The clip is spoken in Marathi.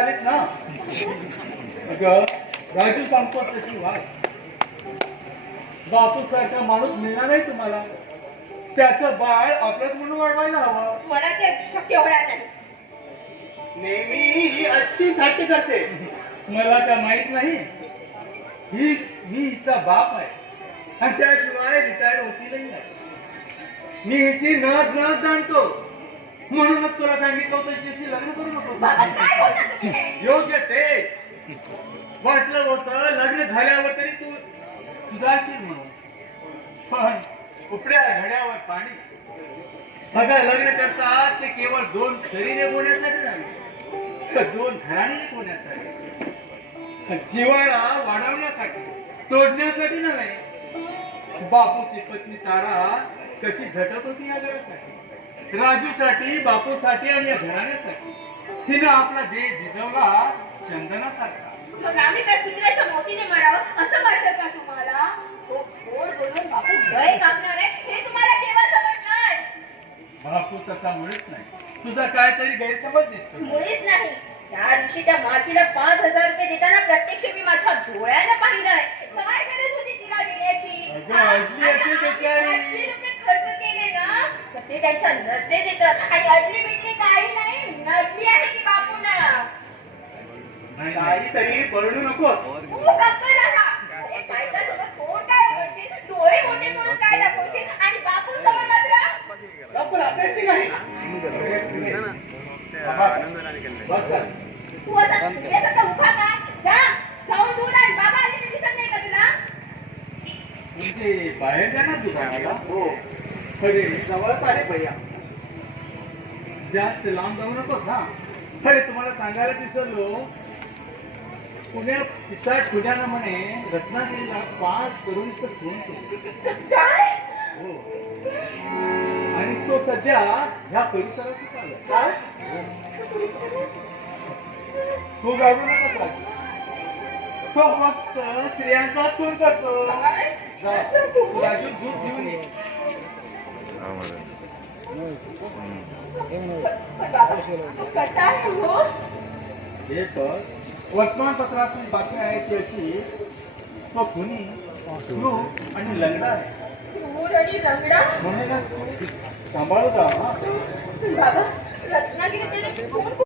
आलीत ना. अगं राजू सांगतो तशी वाय बापू सारखा माणूस मिळणार नाही तुम्हाला. त्याचं बाळ आपल्याच म्हणून वाढवायला हवं. मला ते शक्य होणार नाही. नेहमी ही अशी हट्ट करते. मला का माहित नाही ही मी हिचा बाप आहे आणि त्याशिवाय रिटायर होतीलही नाही. मी हिची नस नस जाणतो म्हणूनच तुला सांगितलं होतं हिच्याशी लग्न करू बाबा काय नको. बोलता तुम्ही हे? योग्य ते वाटलं होतं लग्न झाल्यावर तरी तू सुधारशील म्हणून. पण उपड्या घड्यावर पाणी. बघा लग्न करतात ते केवळ दोन शरीरे होण्यासाठी नाही तर दोन घराणे होण्यासाठी. जिव्हाळा वाढवण्यासाठी तोडण्यासाठी नव्हे. बापूची पत्नी तारा कशी झटत होती या घरासाठी, राजूसाठी, बापूसाठी आणि या घराण्यासाठी. तिनं आपला देह जिजवला चंदनासारखा. मग आम्ही काय कुत्र्याच्या मोतीने मारावं असं वाटतं का तुम्हाला? तो गोड बोलून बापू गळे कापणार आहे हे तुम्हाला केव्हा समजणार? बापू तसा मुळीच नाही. तुझा काहीतरी गैरसमज दिसतो. मुळीच नाही. त्या दिवशी त्या मालकीला 5,000 रुपये देताना प्रत्यक्ष मी माझ्या डोळ्यानं पाहिलंय. काय गरज होती तिला देण्याची? अगं, अगदी अशी बेचारी. 500 रुपये खर्च केले ना तर ते त्यांच्या नजरेत येतं. आणि अडली बिडली काही नाही, नजरी आहे की बापूंना. काहीतरी पळू नको. तू गप्प राहा. अरे बायकासोबत कोण काय बोलशील, डोळे मोठे करून काय दाखवशील आणि बापूंसमोर मात्र गप्प राहतेस की नाही? बस कर. तू आता हेच आता उभा का? जा, जाऊन दूर आण. बाबा आले ते दिसत नाही का तुला? म्हणजे बाहेर जा ना दुकानाला. हो खरे जवळच आहे भैया. जास्त लांब जाऊ नकोस हा. खरे तुम्हाला सांगायला विसरलो. पुण्या पिसाट खुद्यानं म्हणे रत्नागिरीला 5 करोड फोन केले. काय? हो आणि तो सध्या ह्या परिसरात चालू आहे. काय? तू घाबरू नका राजू. तो फक्त स्त्रियांचा खून करतो. जा, तू राजू दूध घेऊन ये. कसा आहे हो? हे तर वर्तमानपत्रातली बातमी आहे ती अशी तो खुनी क्रूर आणि लंगडा आहे. क्रूर आणि लंगडा? म्हणून सांभाळू का? बाबा रत्नागिरीत